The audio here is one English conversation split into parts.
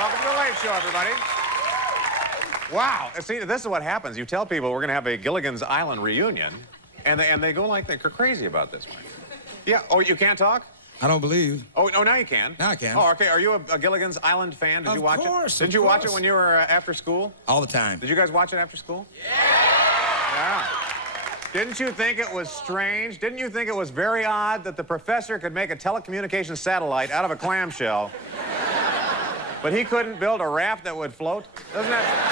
welcome to the Late Show, everybody. Wow, see, this is what happens. You tell people we're going to have a Gilligan's Island reunion, and they go like they're crazy about this one. Yeah, oh, you can't talk? I don't believe. Oh, now you can. Now I can. Oh, okay. Are you a Gilligan's Island fan? Did you watch it? Did you watch it when you were after school? All the time. Did you guys watch it after school? Yeah. Didn't you think it was strange? Didn't you think it was very odd that the professor could make a telecommunications satellite out of a clamshell, but he couldn't build a raft that would float? Doesn't that...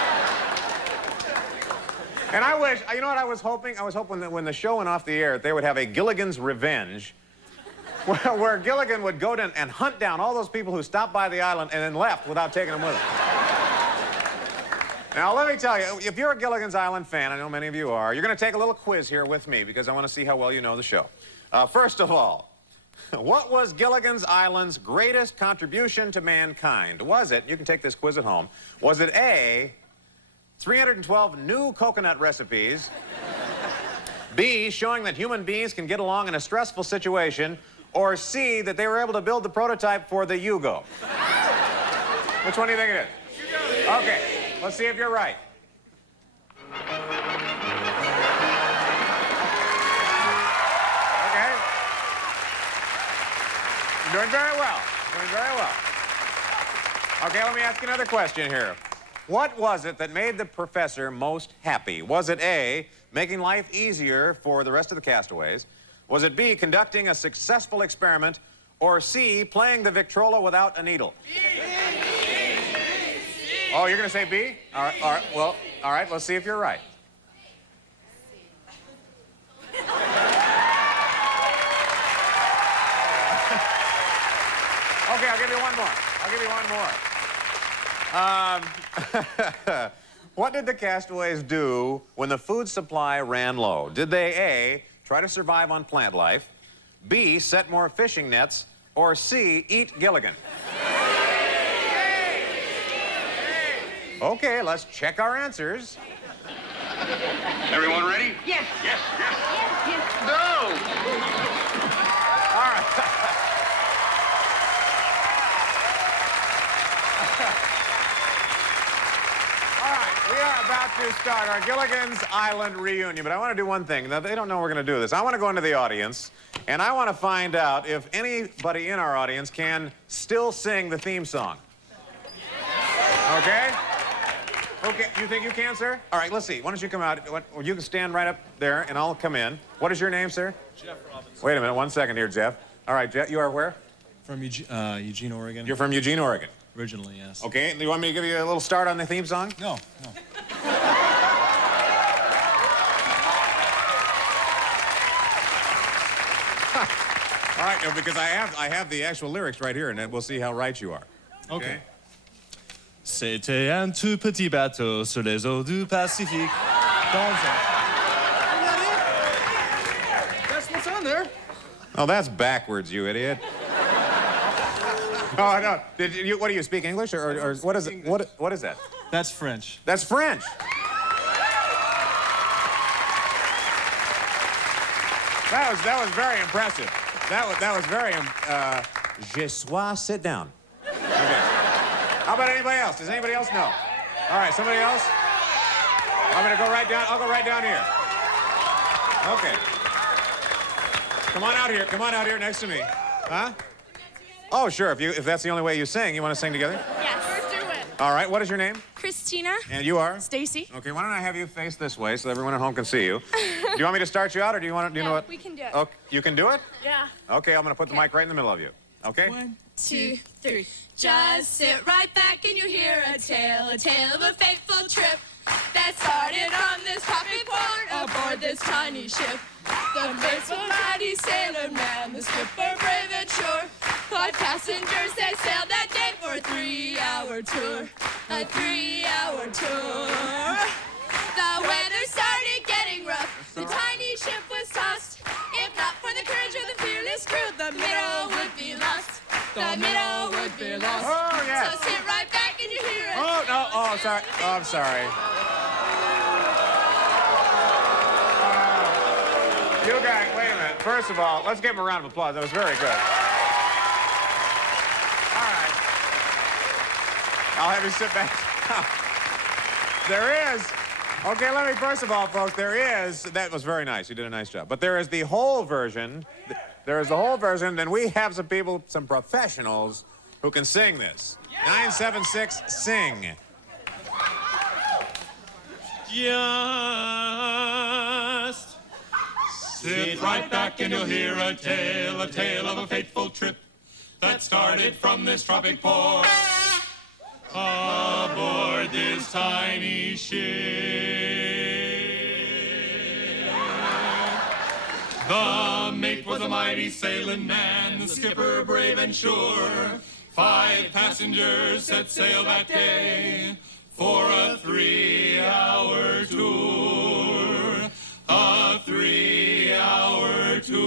And I wish, you know what I was hoping? I was hoping that when the show went off the air, they would have a Gilligan's Revenge, where Gilligan would go down and hunt down all those people who stopped by the island and then left without taking them with him. Now, let me tell you, if you're a Gilligan's Island fan, I know many of you are, you're going to take a little quiz here with me because I want to see how well you know the show. First of all, what was Gilligan's Island's greatest contribution to mankind? Was it, you can take this quiz at home, was it A, 312 new coconut recipes, B, showing that human beings can get along in a stressful situation, or C, that they were able to build the prototype for the Yugo? Which one do you think it is? Okay, let's see if you're right. Okay. You're doing very well. Doing very well. Okay, let me ask you another question here. What was it that made the professor most happy? Was it A, making life easier for the rest of the castaways? Was it B, conducting a successful experiment? Or C, playing the Victrola without a needle? Oh, you're going to say B? All right, well, all right, let's see if you're right. Okay, I'll give you one more. I'll give you one more. What did the castaways do when the food supply ran low? Did they A, try to survive on plant life, B, set more fishing nets, or C, eat Gilligan? Okay, let's check our answers. Everyone ready? Yes. Yes, yes. Yes. Go! All right. All right, we are about to start our Gilligan's Island reunion, but I want to do one thing. Now, they don't know we're going to do this. I want to go into the audience, and I want to find out if anybody in our audience can still sing the theme song. Okay? Okay, you think you can, sir? All right, let's see. Why don't you come out? You can stand right up there, and I'll come in. What is your name, sir? Jeff Robinson. Wait a minute, 1 second here, Jeff. All right, Jeff, you are where? From Eugene, Oregon. You're from Eugene, Oregon. Originally, yes. Okay, you want me to give you a little start on the theme song? No. All right, no, because I have the actual lyrics right here, and then we'll see how right you are. Okay. C'était un tout petit bateau sur les eaux du Pacifique. That's what's on there. Oh, that's backwards, you idiot. Oh, no. What do you speak English, or what is it? What is that? That's French. That's French. That was very impressive. That was very. Je suis. Sit down. Okay. How about anybody else? Does anybody else know? All right, somebody else? I'm gonna go right down. I'll go right down here. Okay. Come on out here. Come on out here next to me. Huh? Oh, sure. If that's the only way you sing, you want to sing together? Yes. Let's do it. All right. What is your name? Christina. And you are? Stacy. Okay. Why don't I have you face this way so everyone at home can see you? Do you want me to start you out, or do you want to? Do you know what? We can do it. Okay. You can do it? Yeah. Okay. I'm gonna put the mic right in the middle of you. Okay. 1, 2, 3. Just sit right back and you hear a tale of a fateful trip that started on this coffee port aboard this tiny ship. The faithful mighty sailor man, the skipper brave and sure. 5 passengers that sailed that day for a 3-hour tour. A 3-hour tour. The weather started getting rough. The tiny ship was tossed. If not for the courage of the fearless crew, the minnow would be lost. The minnow would be lost. Oh, yeah. So sit right back and you hear it. Oh, no. Oh, sorry. Oh, I'm sorry. You guys, wait a minute. First of all, let's give him a round of applause. That was very good. All right. I'll have you sit back. There is. Okay, let me, first of all, folks, that was very nice. You did a nice job. But there is the whole version. There is the whole version, and we have some people, some professionals, who can sing this. 976, sing. Just sit right back and you'll hear a tale of a fateful trip that started from this tropic port aboard this tiny ship. The mate was a mighty sailing man, the skipper brave and sure. 5 passengers set sail that day for a 3-hour tour. A 3-hour tour.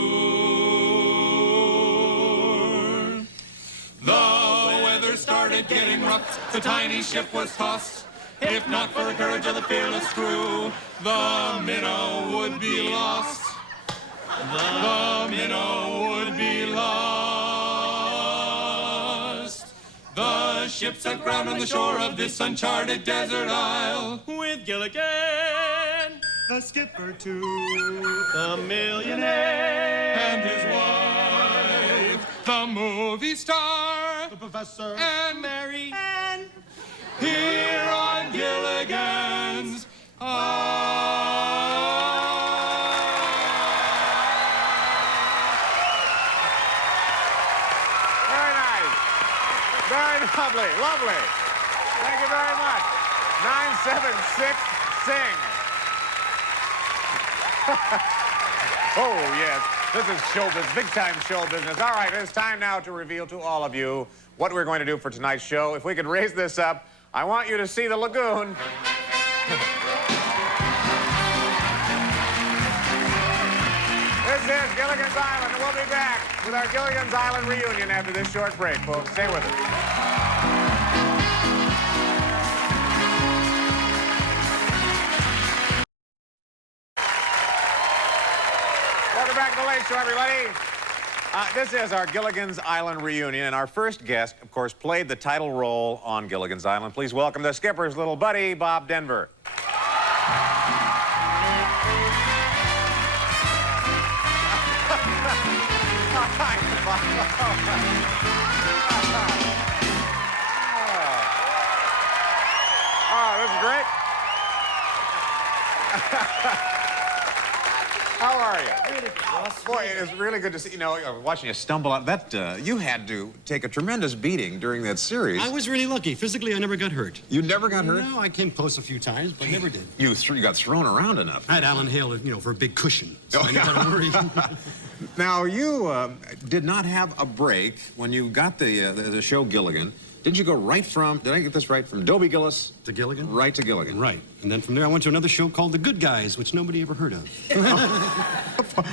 The weather started getting rough, the tiny ship was tossed. If not for the courage of the fearless crew, the minnow would be lost. The minnow would be lost. The ship set ground on the shore of this uncharted desert isle, with Gilligan, the skipper too, the millionaire, and his wife, the movie star, the professor, and Mary Ann, here on Gilligan's Very lovely, lovely. Thank you very much. 976, sing. Oh, yes. This is show business, big-time show business. All right, it's time now to reveal to all of you what we're going to do for tonight's show. If we could raise this up, I want you to see the lagoon. This is Gilligan's Island, and we'll be back with our Gilligan's Island reunion after this short break, folks. Stay with us. Welcome back to the Late Show, everybody. This is our Gilligan's Island reunion, and our first guest, of course, played the title role on Gilligan's Island. Please welcome the skipper's little buddy, Bob Denver. Oh, this is great. How are you? Boy, it's really good to see. You know, watching you stumble out. You had to take a tremendous beating during that series. I was really lucky. Physically, I never got hurt. You never got hurt? No, I came close a few times, but never did. You got thrown around enough. I had Alan Hale, for a big cushion, so I never had to worry. Now, you did not have a break when you got the show Gilligan. Didn't you go right from, did I get this right, from Dobie Gillis? To Gilligan? Right to Gilligan. Right. And then from there, I went to another show called The Good Guys, which nobody ever heard of.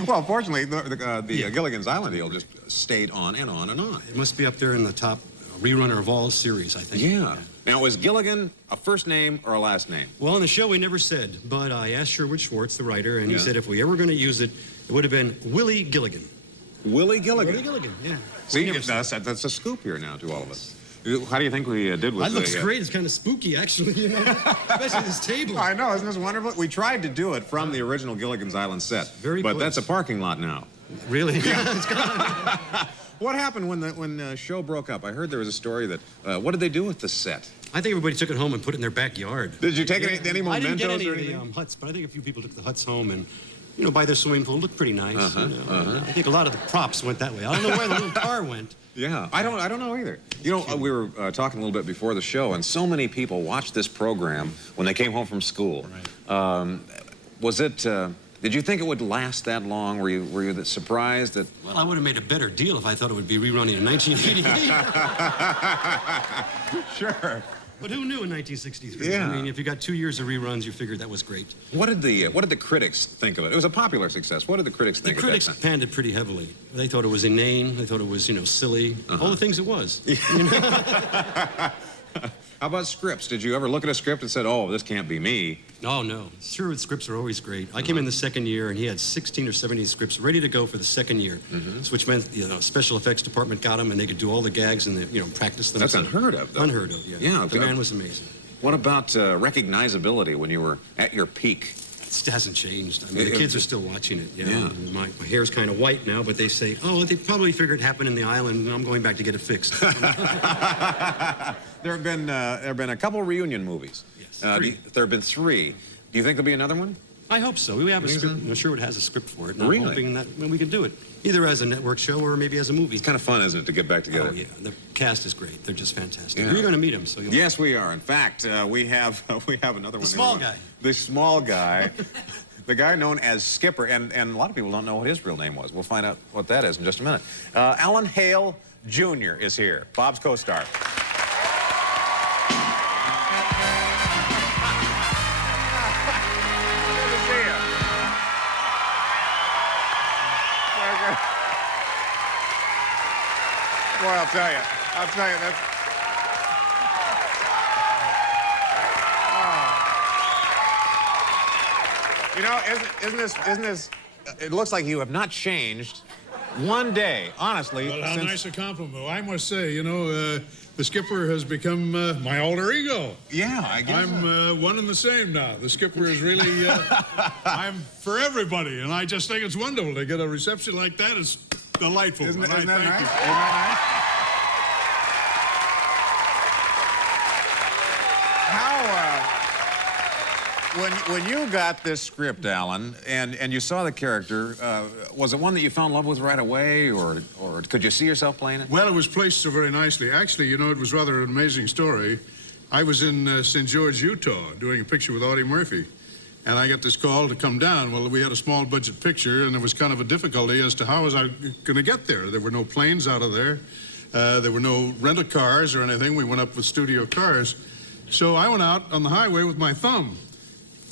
Well, fortunately, the Gilligan's Island deal just stayed on and on and on. It must be up there in the top rerunner of all series, I think. Yeah. Now, was Gilligan a first name or a last name? Well, on the show, we never said, but I asked Sherwood Schwartz, the writer, and he said if we ever going to use it, it would have been Willie Gilligan. Willie Gilligan? Willie Gilligan, yeah. See, that's a scoop here now to all of us. How do you think we did with That looks great. It's kind of spooky, actually, especially this table. I know, isn't this wonderful? We tried to do it from the original Gilligan's Island set. Very But close. that's a parking lot now. Really? Yeah, it's gone. What happened when the show broke up? I heard there was a story that, what did they do with the set? I think everybody took it home and put it in their backyard. Did you take any mementos I didn't get any or of anything? the huts, but I think a few people took the huts home and, by their swimming pool. It looked pretty nice. I think a lot of the props went that way. I don't know where the little car went. Yeah, I don't know either. We were talking a little bit before the show, and so many people watched this program when they came home from school. Right. Was it? Did you think it would last that long? Were you surprised that? Well, I would have made a better deal if I thought it would be rerunning in 1988. Sure. But who knew in 1963? Yeah. I mean, if you got 2 years of reruns, you figured that was great. What did the critics think of it? It was a popular success. What did the critics think The of that critics time? panned it pretty heavily. They thought it was inane. They thought it was, silly. All the things it was. How about scripts? Did you ever look at a script and said, oh, this can't be me? Oh, no. Sherwood scripts are always great. I came in the second year, and he had 16 or 17 scripts ready to go for the second year, which meant, special effects department got them, and they could do all the gags and, practice them. That's unheard of, though. Unheard of, yeah. Yeah. The man was amazing. What about recognizability when you were at your peak? It hasn't changed. I mean, the kids are still watching it. Yeah. My hair's kind of white now, but they say, oh, they probably figured it happened in the island, and I'm going back to get it fixed. There have been a couple reunion movies. Yes, There have been 3. Do you think there'll be another one? I hope so. We have a script. Sherwood has a script for it. And Really? I'm hoping that we can do it, either as a network show or maybe as a movie. It's kind of fun, isn't it, to get back together? Oh, yeah. The cast is great. They're just fantastic. Yeah. You're going to meet them, so you'll... Yes, we are. In fact, we have another one. The small guy. The small guy. The guy known as Skipper, and a lot of people don't know what his real name was. We'll find out what that is in just a minute. Alan Hale Jr. is here, Bob's co-star. Good to see you. Boy, I'll tell you, that's... You know, isn't this, it looks like you have not changed one day, honestly. Well, how nice a compliment. Well, I must say, the skipper has become my alter ego. Yeah, I guess. I'm one and the same now. The skipper is really, I'm for everybody, and I just think it's wonderful to get a reception like that. It's delightful. Isn't that nice? Thank you. Isn't that nice? When you got this script, Alan, and you saw the character, was it one that you fell in love with right away, or could you see yourself playing it? Well, it was placed so very nicely. Actually, it was rather an amazing story. I was in St. George, Utah, doing a picture with Audie Murphy, and I got this call to come down. Well, we had a small budget picture, and there was kind of a difficulty as to how was I going to get there. There were no planes out of there. There were no rental cars or anything. We went up with studio cars. So I went out on the highway with my thumb.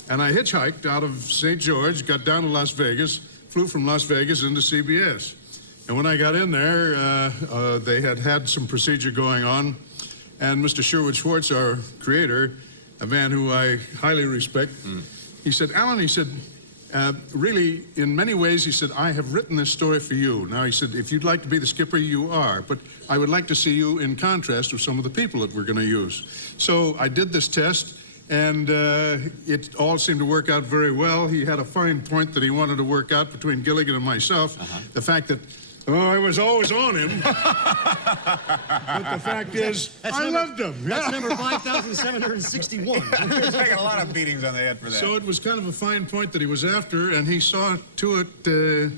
And I hitchhiked out of St. George, got down to Las Vegas, flew from Las Vegas into CBS. And when I got in there, they had some procedure going on. And Mr. Sherwood Schwartz, our creator, a man who I highly respect, he said, Alan, he said, really, in many ways, he said, I have written this story for you. Now, he said, if you'd like to be the skipper, you are. But I would like to see you in contrast with some of the people that we're going to use. So I did this test. And it all seemed to work out very well. He had a fine point that he wanted to work out between Gilligan and myself. The fact that, I was always on him. But the fact is, I loved him. That's number 5,761. He's taking a lot of beatings on the head for that. So it was kind of a fine point that he was after, and he saw to it to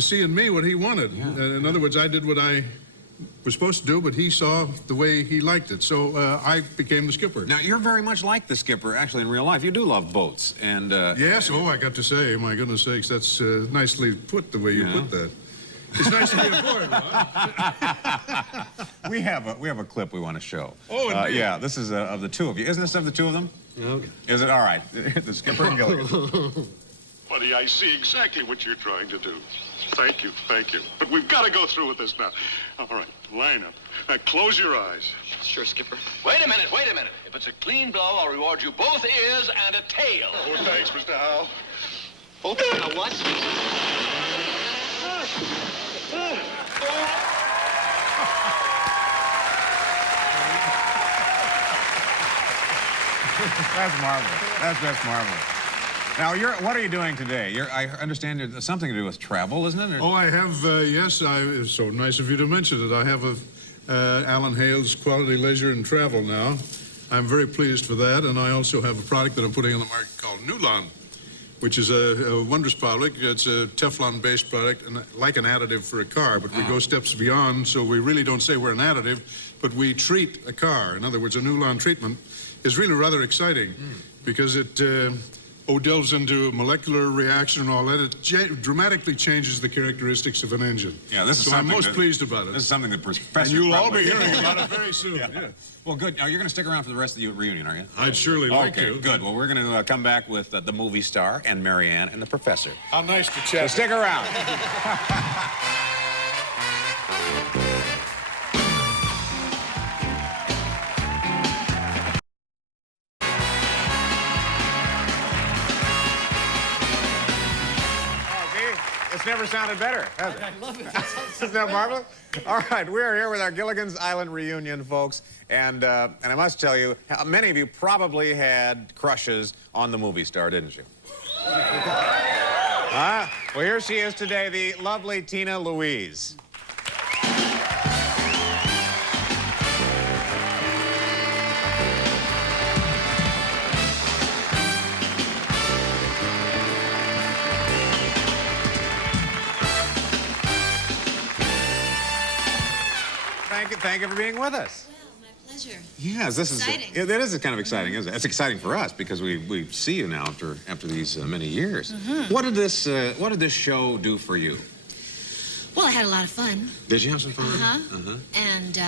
see in me what he wanted. In other words, I did what I was supposed to do, but he saw the way he liked it. So I became the skipper. Now, you're very much like the skipper, actually, in real life. You do love boats, and... Yes, I got to say, my goodness sakes, that's nicely put, the way you put that. It's nice to be aboard, huh? we have a clip we want to show. Oh, indeed. Yeah, this is of the two of you. Isn't this of the two of them? Okay. Is it? All right. The skipper and Gilligan. Buddy, I see exactly what you're trying to do. Thank you, thank you. But we've got to go through with this now. All right, line up. Now, close your eyes. Sure, Skipper. Wait a minute, wait a minute. If it's a clean blow, I'll reward you both ears and a tail. Oh, thanks, Mr. Howell. A what? That's marvelous. That's marvelous. Now, what are you doing today? I understand there's something to do with travel, isn't it? Oh, I have, yes, it's so nice of you to mention it. I have Alan Hale's Quality Leisure and Travel now. I'm very pleased for that, and I also have a product that I'm putting on the market called Nulon, which is a wondrous product. It's a Teflon-based product, and like an additive for a car, but we go steps beyond, so we really don't say we're an additive, but we treat a car. In other words, a Nulon treatment is really rather exciting because it delves into molecular reaction and all that. It dramatically changes the characteristics of an engine. Yeah, this is so something I'm most pleased about it. This is something that Professor... And you'll all be probably- hearing about it very soon. Yeah. Well, good. Now, you're going to stick around for the rest of the reunion, aren't you? I'd surely like Okay, to. good. Well, we're going to come back with the movie star and Marianne and the Professor. How nice to So chat. stick around. It's never sounded better, has it? I love it. Isn't that marvelous? All right, we are here with our Gilligan's Island reunion, folks. And I must tell you, many of you probably had crushes on the movie star, didn't you? Well, here she is today, the lovely Tina Louise. Thank you for being with us. Well, my pleasure. Yes, this Exciting. is it is kind of exciting, isn't it? It's exciting for us because we see you now after these many years. Mm-hmm. What did this show do for you? Well, I had a lot of fun. Did you have some fun? And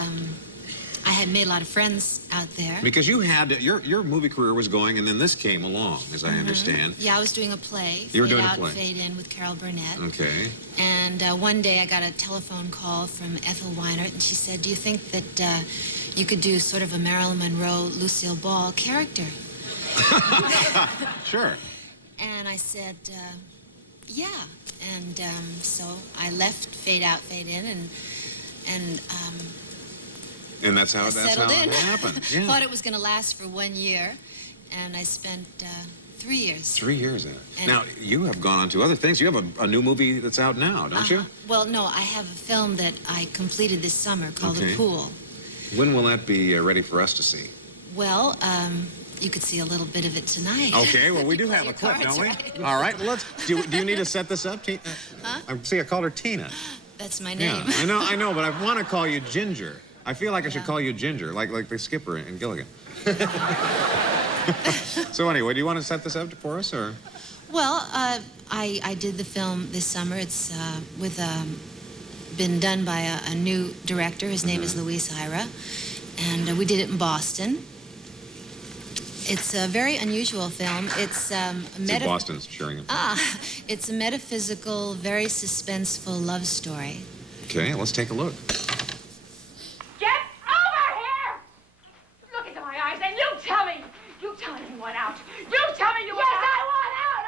I had made a lot of friends out there. Because you had your movie career was going, and then this came along, as I understand. Yeah, I was doing a play. You were doing a Fade Out, play. Fade In with Carol Burnett. Okay. And one day I got a telephone call from Ethel Weinert, and she said, "Do you think that you could do sort of a Marilyn Monroe, Lucille Ball character?" Sure. And I said, "Yeah." And so I left Fade Out, Fade In, And that's how I it settled in. happened. Yeah. Thought it was going to last for 1 year, and I spent 3 years. 3 years in it. And- Now, you have gone on to other things. You have a new movie that's out now, don't you? Well, no, I have a film that I completed this summer called Okay. The Pool. When will that be ready for us to see? Well, you could see a little bit of it tonight. Okay, well, we You do play have a your clip, cards don't we? right. All right, well, do you need to set this up, Tina? See, I called her Tina. That's my name. Yeah, I know, but I want to call you Ginger. I feel like I should call you Ginger, like the skipper in Gilligan. So anyway, do you want to set this up for us, or? Well, I did the film this summer. It's been done by a new director. His name is Luis Ira, and we did it in Boston. It's a very unusual film. It's See, Boston's cheering him. it's a metaphysical, very suspenseful love story. Okay, let's take a look. Get over here! Look into my eyes and you tell me you want out. You tell me you want out. Yes, I want out.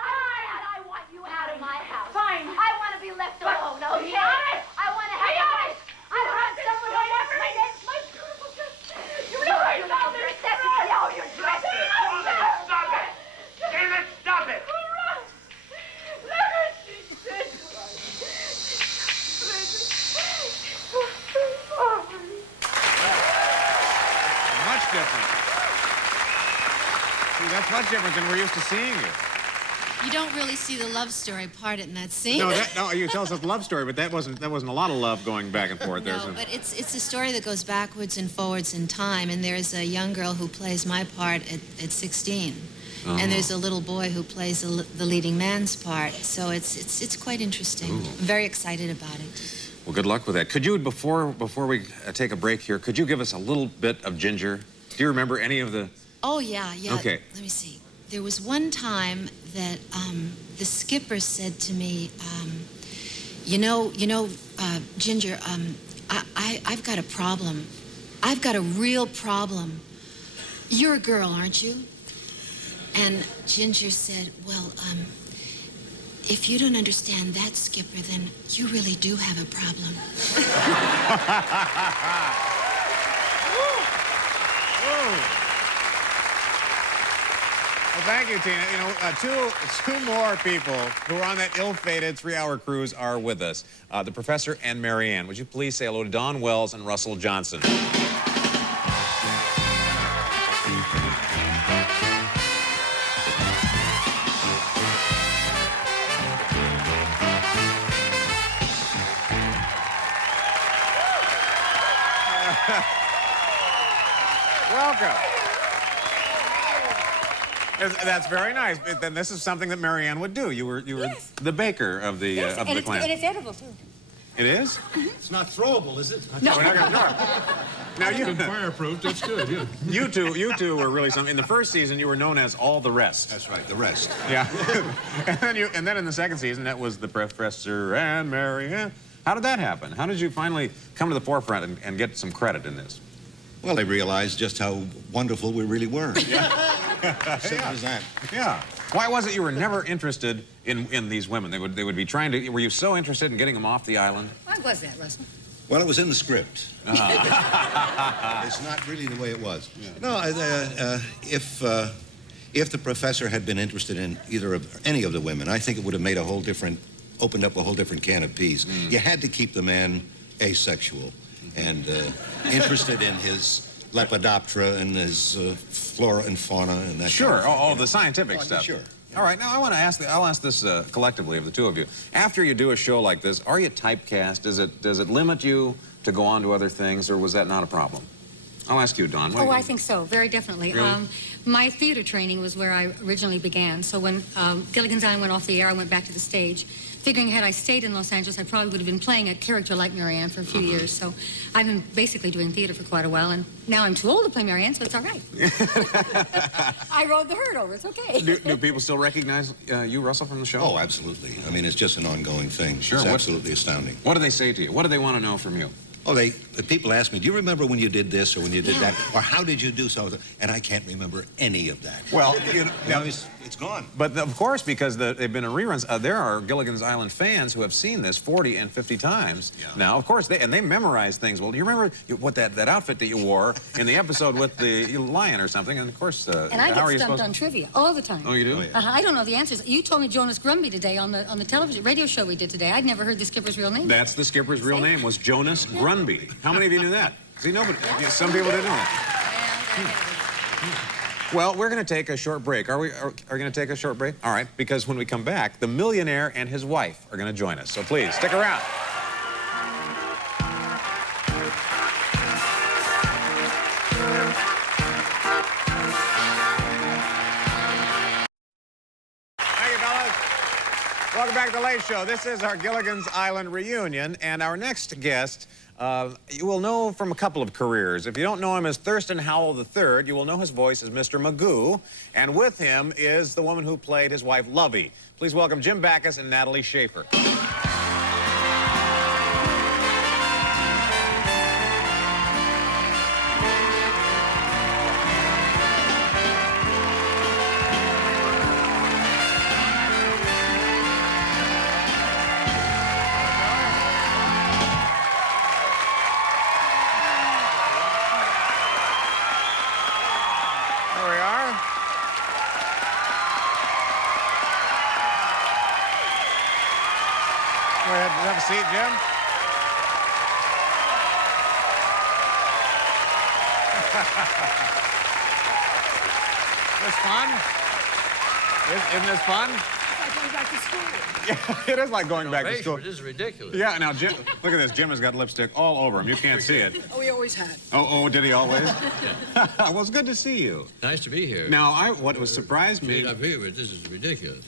I want you out of my house. Fine. I want to be left alone, okay? Be honest. I want to have Be honest. I want someone who wants my beautiful sister. You know the necessity of your dress. Stop it! Damn it, stop it! Look at this. Much different. See, that's much different than we're used to seeing you. You don't really see the love story part in that scene. No, you tell us a love story, but that wasn't a lot of love going back and forth. No, but it's a story that goes backwards and forwards in time, and there's a young girl who plays my part at 16, and there's a little boy who plays the leading man's part. So it's quite interesting. I'm very excited about it. Well, good luck with that. Could you, before we take a break here, could you give us a little bit of Ginger? Do you remember any of the? Oh yeah. Okay. Let me see. There was one time that the skipper said to me, Ginger, I've got a problem. I've got a real problem. You're a girl, aren't you? And Ginger said, well, if you don't understand that, Skipper, then you really do have a problem. Well, thank you, Tina. You know, two more people who are on that ill-fated 3-hour cruise are with us. The Professor and Marianne. Would you please say hello to Don Wells and Russell Johnson? Welcome. That's very nice. Then this is something that Marianne would do. You were Yes. the baker of the clan. And it's edible, too. It is? It's not throwable, is it? No, we're not gonna throw it. Now It's been fireproof. That's good. Yeah. you two were really something. In the first season, you were known as All the Rest. That's right. The rest. Yeah. and then in the second season, that was the Professor and Marianne. How did that happen? How did you finally come to the forefront and get some credit in this? Well, they realized just how wonderful we really were. Yeah. Simple as that. Yeah. Why was it you were never interested in these women? They would be trying to... Were you so interested in getting them off the island? Why was that, Russell? Well, it was in the script. It's not really the way it was. Yeah. No, if the professor had been interested in any of the women, I think it would have made opened up a whole different can of peas. You had to keep the man asexual and interested in his Lepidoptera and his flora and fauna and that. Sure, kind of thing, all the scientific stuff. Sure. All right, now I'll ask this collectively of the two of you. After you do a show like this, are you typecast? Does it limit you to go on to other things, or was that not a problem? I'll ask you, Dawn. Oh, I think so, very definitely. Really? My theater training was where I originally began. So when Gilligan's Island went off the air, I went back to the stage. Figuring had I stayed in Los Angeles, I probably would have been playing a character like Marianne for a few years. So I've been basically doing theater for quite a while, and now I'm too old to play Marianne, so it's all right. I rode the herd over, it's okay. Do people still recognize you, Russell, from the show? Oh, absolutely. I mean, it's just an ongoing thing. Sure. It's absolutely astounding. What do they say to you? What do they want to know from you? Oh, people ask me, do you remember when you did this or when you did that? Or how did you do something? And I can't remember any of that. Well, it's gone. But of course, because they've been in reruns, there are Gilligan's Island fans who have seen this 40 and 50 times. Yeah. Now, of course, they memorize things. Well, do you remember what that outfit that you wore in the episode with the lion or something? And of course, and I get stumped on trivia all the time. Oh, you do? Oh, yeah. I don't know the answers. You told me Jonas Grumby today on the television radio show we did today. I'd never heard the skipper's real name. That's the skipper's real name, was Jonas Grumby. How many of you knew that? See, nobody. Some people didn't know that. Well, we're going to take a short break. Are we going to take a short break? All right, because when we come back, the millionaire and his wife are going to join us. So please, stick around. Thank you, fellas. Welcome back to The Late Show. This is our Gilligan's Island reunion, and our next guest you will know from a couple of careers. If you don't know him as Thurston Howell III, you will know his voice as Mr. Magoo, and with him is the woman who played his wife, Lovey. Please welcome Jim Backus and Natalie SHAFER. Go ahead, have a seat, Jim. This fun? Isn't this fun? It's like going back to school. Yeah, it is like going back to school. This is ridiculous. Yeah, now, Jim, look at this. Jim has got lipstick all over him. You can't see it. Oh, he always had. Oh, did he always? Well, it's good to see you. Nice to be here. Now, what surprised me... This is ridiculous.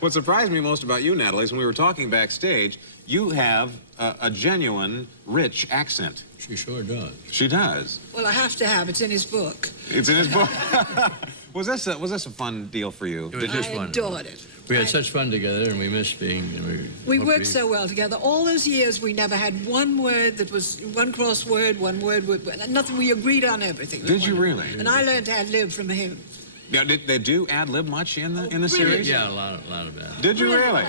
What surprised me most about you, Natalie, is when we were talking backstage, you have a genuine, rich accent. She sure does. She does. Well, I have to have. It's in his book. It's in his book. Was this a fun deal for you? It was just fun. I adored it. We had such fun together, and we missed being... We worked so well together. All those years, we never had one word that was one crossword, one word, nothing. We agreed on everything. Did you really? And I learned to ad-lib from him. Now, did they do ad-lib much in the series? Yeah, a lot of that. Did you really?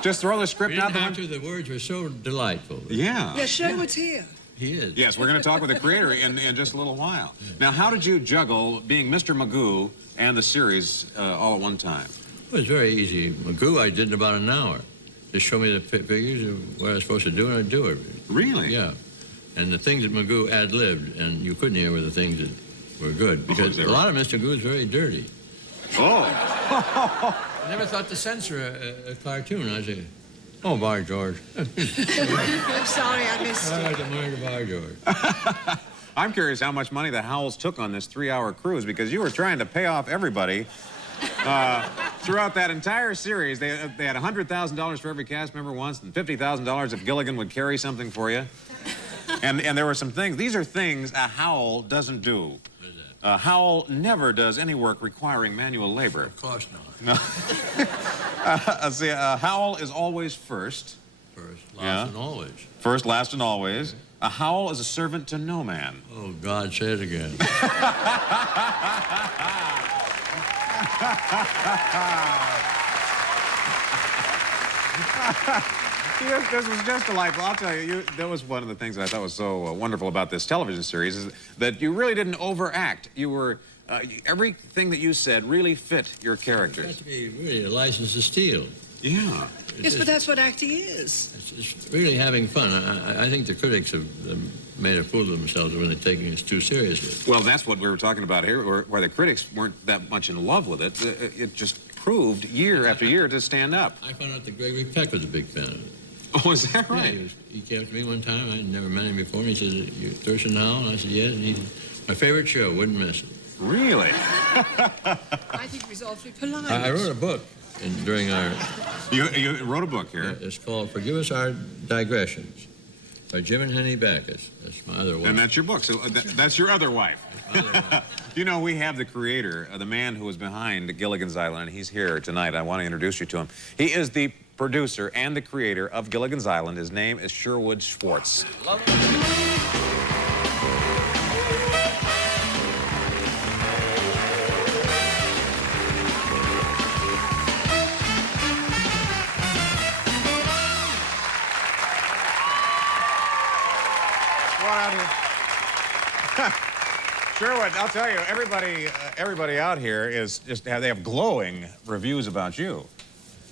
Just throw the script out the window? The words were so delightful. Yeah. Yeah, Sherwood's here. He is. Yes, we're going to talk with the creator in just a little while. Yeah. Now, how did you juggle being Mr. Magoo and the series all at one time? Well, it's very easy. Magoo, I did in about an hour. Just show me the figures of what I was supposed to do, and I'd do it. Really? Yeah. And the things that Magoo ad-libbed, and you couldn't hear were the things that were good, because a lot of Mr. Magoo is very dirty. Oh. I never thought to censor a cartoon. I say, oh, by George. I'm sorry I missed I it. like to mind by George. I'm curious how much money the Howells took on this 3-hour cruise, because you were trying to pay off everybody. Throughout that entire series, they had $100,000 for every cast member once, and $50,000 if Gilligan would carry something for you. And there were some things. These are things a Howell doesn't do. Howell never does any work requiring manual labor. Of course not. No. See, Howell is always first. First, last, and always. First, last, and always. A Howell is a servant to no man. Oh, God, say it again. This was just delightful. I'll tell you, that was one of the things that I thought was so wonderful about this television series is that you really didn't overact. You were, everything that you said really fit your characters. It's got to be really a license to steal. Yeah. Yes, but that's what acting is. It's really having fun. I think the critics have made a fool of themselves when they're taking this too seriously. Well, that's what we were talking about here, where the critics weren't that much in love with it. It just proved year after year to stand up. I found out that Gregory Peck was a big fan of it. Oh, is that right? Yeah, he came up to me one time. I'd never met him before. And he said, "You Thurston Howell?" And I said, "Yes." And he said, "My favorite show. Wouldn't miss it." Really? I think he was awfully polite. I wrote a book during our... You wrote a book here? It's called Forgive Us Our Digressions by Jim and Henny Backus. That's my other wife. And that's your book. So that's your other wife. That's my other wife. You know, we have the creator, the man who was behind Gilligan's Island. He's here tonight. I want to introduce you to him. He is the producer and the creator of Gilligan's Island. His name is Sherwood Schwartz. Sherwood, I'll tell you, everybody out here is just, they have glowing reviews about you.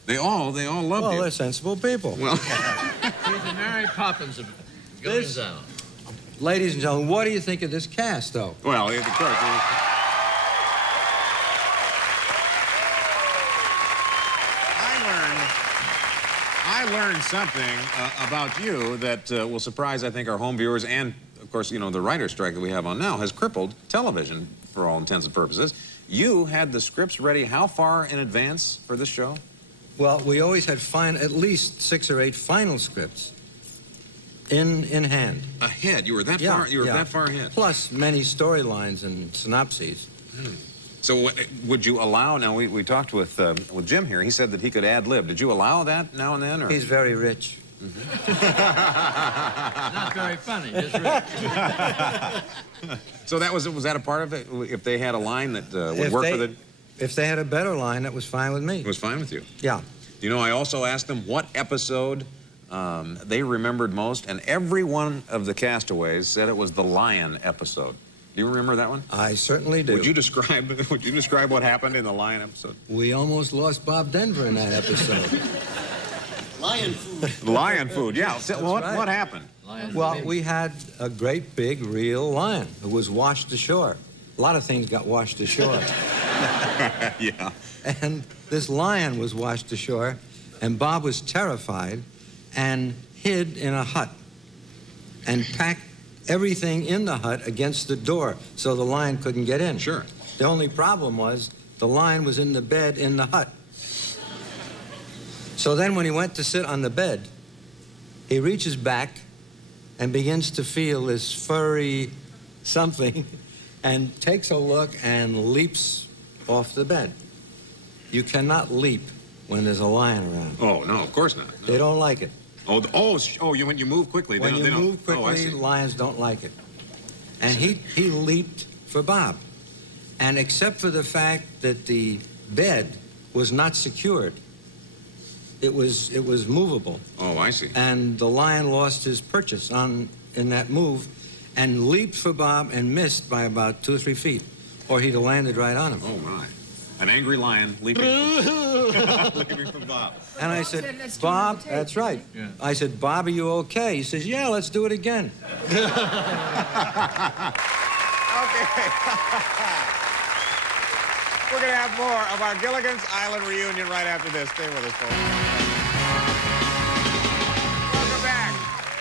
They all love you. Well, they're sensible people. Well, He's the Mary Poppins of Gilligan's Island. Ladies and gentlemen, what do you think of this cast, though? well, of course. I learned something about you that will surprise, I think, our home viewers and, of course, you know, the writer's strike that we have on now has crippled television for all intents and purposes. You had the scripts ready how far in advance for this show? Well, we always had at least 6 or 8 final scripts in hand. Ahead? You were that far? You were that far ahead? Plus many storylines and synopses. So would you allow, now we talked with Jim here, he said that he could ad-lib. Did you allow that now and then? Or? He's very rich. Not very funny, just rich. So was that a part of it? If they had a line that would work for the... If they had a better line, that was fine with me. It was fine with you? Yeah. You know, I also asked them what episode they remembered most, and every one of the castaways said it was the lion episode. Do you remember that one? I certainly do. Would you describe what happened in the lion episode? We almost lost Bob Denver in that episode. Lion food. Lion food, yeah. That's What right. happened? Well, we had a great big real lion who was washed ashore. A lot of things got washed ashore. Yeah. And this lion was washed ashore, and Bob was terrified and hid in a hut and packed everything in the hut against the door so the lion couldn't get in. Sure. The only problem was the lion was in the bed in the hut. So then when he went to sit on the bed, he reaches back and begins to feel this furry something and takes a look and leaps off the bed. You cannot leap when there's a lion around. Oh, no, of course not. No. They don't like it. When you move quickly. When you move I quickly, see. lions don't like it. And he leaped for Bob. And except for the fact that the bed was not secured, it was movable. Oh, I see. And the lion lost his purchase in that move and leaped for Bob and missed by about 2 or 3 feet, or he'd have landed right on him. Oh, my. An angry lion leaping leaping from Bob. And I said, Bob, that's right. Yeah. I said, Bob, are you okay? He says, yeah, let's do it again. Okay. We're going to have more of our Gilligan's Island reunion right after this. Stay with us, folks.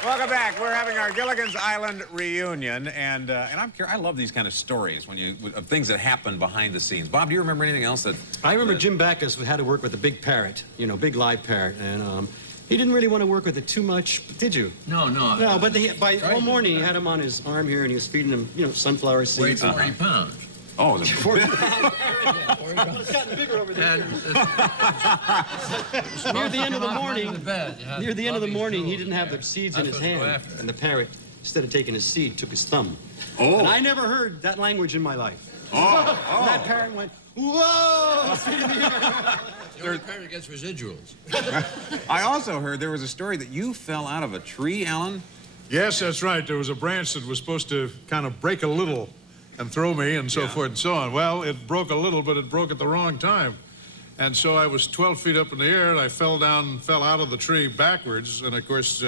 Welcome back. We're having our Gilligan's Island reunion, and I'm curious. I love these kind of stories of things that happen behind the scenes. Bob, do you remember anything else that? I remember Jim Backus had to work with a big parrot, you know, big live parrot, and he didn't really want to work with it too much, did you? No. No, but by all morning he had him on his arm here, and he was feeding him, you know, sunflower seeds. Weighed 40 pounds. Oh, it's 40 pounds. It's gotten bigger over there. Near the end of the morning, he didn't have the seeds in his hand, and the parrot, instead of taking his seed, took his thumb. Oh. And I never heard that language in my life. And that parrot went, whoa! The only parrot gets residuals. I also heard there was a story that you fell out of a tree, Alan. Yes, that's right. There was a branch that was supposed to kind of break a little and throw me and so forth and so on. Well, it broke a little, but it broke at the wrong time. And so I was 12 feet up in the air, and I fell out of the tree backwards, and of course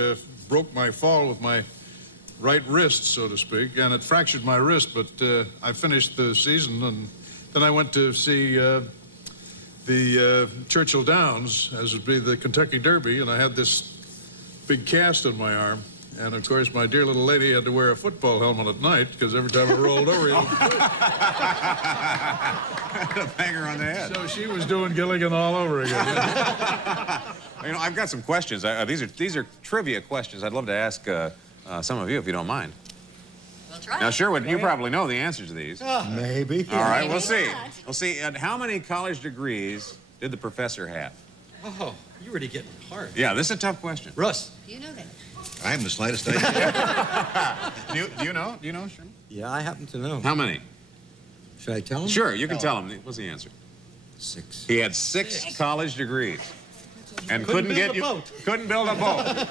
broke my fall with my right wrist, so to speak, and it fractured my wrist, but I finished the season, and then I went to see the Churchill Downs, as would be the Kentucky Derby, and I had this big cast on my arm. And, of course, my dear little lady had to wear a football helmet at night because every time I rolled over, it bang her on the head. So she was doing Gilligan all over again. You know, I've got some questions. These are trivia questions. I'd love to ask some of you, if you don't mind. We'll try. Now, Sherwood, you probably know the answers to these. Maybe. All right, we'll Maybe see. not. We'll see. How many college degrees did the professor have? Oh, you're really getting hard. Yeah, this is a tough question. Russ. Do you know that? I haven't the slightest idea. Do you know? Do you know, Sherman? Yeah, I happen to know. How many? Should I tell him? Sure, you can tell him. What's the answer? 6. He had 6 college degrees. And Couldn't couldn't build a boat. Couldn't build a boat.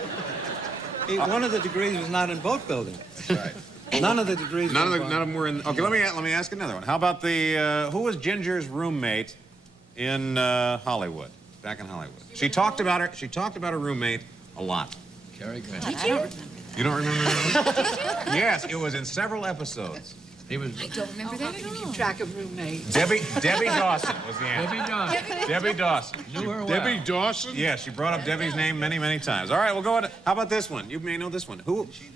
One of the degrees was not in boat building. Right. None of the degrees. None of them were in. Okay, let me ask another one. How about the who was Ginger's roommate in Hollywood? Back in Hollywood. She talked about her. She talked about her roommate a lot. Cary Grant. I don't remember that. You don't remember that? Yes, it was in several episodes. He was. I don't remember that at all. Keep track of roommates. Debbie Dawson was the answer. Debbie Dawson. Debbie Dawson. Knew her well. Debbie Dawson? Yeah, she brought up Debbie's name many, many times. All right, we'll go on. How about this one? You may know this one.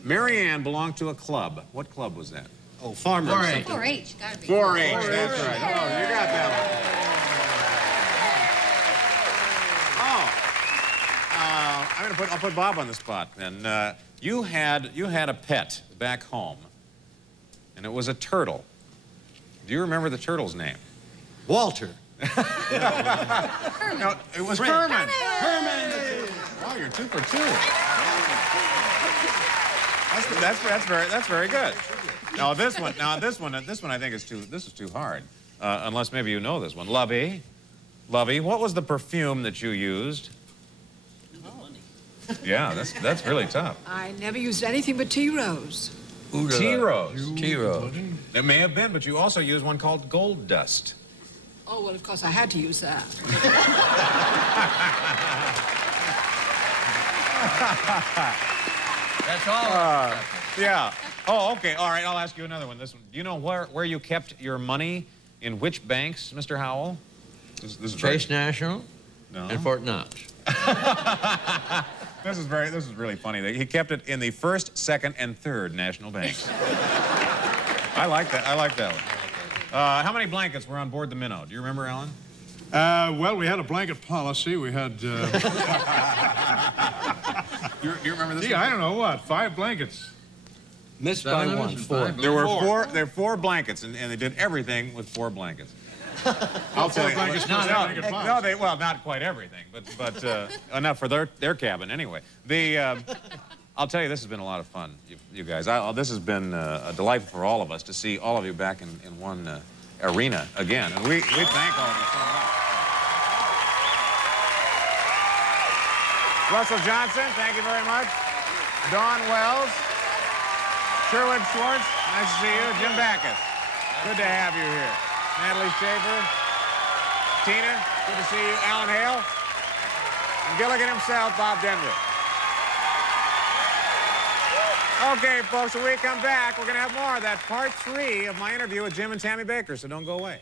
Mary Ann belonged to a club. What club was that? Oh, farmers. 4-H. 4-H, gotta be. 4-H, that's right. Oh, you got that one. Oh, I'll put Bob on the spot then. You had a pet back home, and it was a turtle. Do you remember the turtle's name? Walter. No, it was Herman. Herman. Wow, you're 2 for 2. That's very good. Now this one I think is too hard. Unless maybe you know this one. Lovey, what was the perfume that you used? Yeah, that's really tough. I never used anything but tea rose. Tea Rose. Tea Rose. It may have been, but you also used one called Gold Dust. Oh, well, of course, I had to use that. That's all. Yeah. Oh, okay. All right, I'll ask you another one. This one. Do you know where you kept your money? In which banks, Mr. Howell? This is Chase National and Fort Knox. This is really funny. He kept it in the first, second, and third national banks. I like that one. How many blankets were on board the Minnow? Do you remember, Alan? Well, we had a blanket policy. We had... Do you remember this? Gee, I don't know what, 5 blankets. Missed by 7 of one. us and 4. 5 There were 4 blankets, and they did everything with 4 blankets. I'll tell you. blankets plus blanket fives. No, well, not quite everything, but enough for their cabin anyway. I'll tell you, this has been a lot of fun, you guys. This has been delightful for all of us to see all of you back in one arena again, and we thank all of you so much. Russell Johnson, thank you very much. Dawn Wells, Sherwood Schwartz, nice to see you. Jim Backus, good to have you here. Natalie Schaefer, Tina, good to see you. Alan Hale, and Gilligan himself, Bob Denver. Okay, folks, when we come back, we're going to have more of that part 3 of my interview with Jim and Tammy Baker, so don't go away.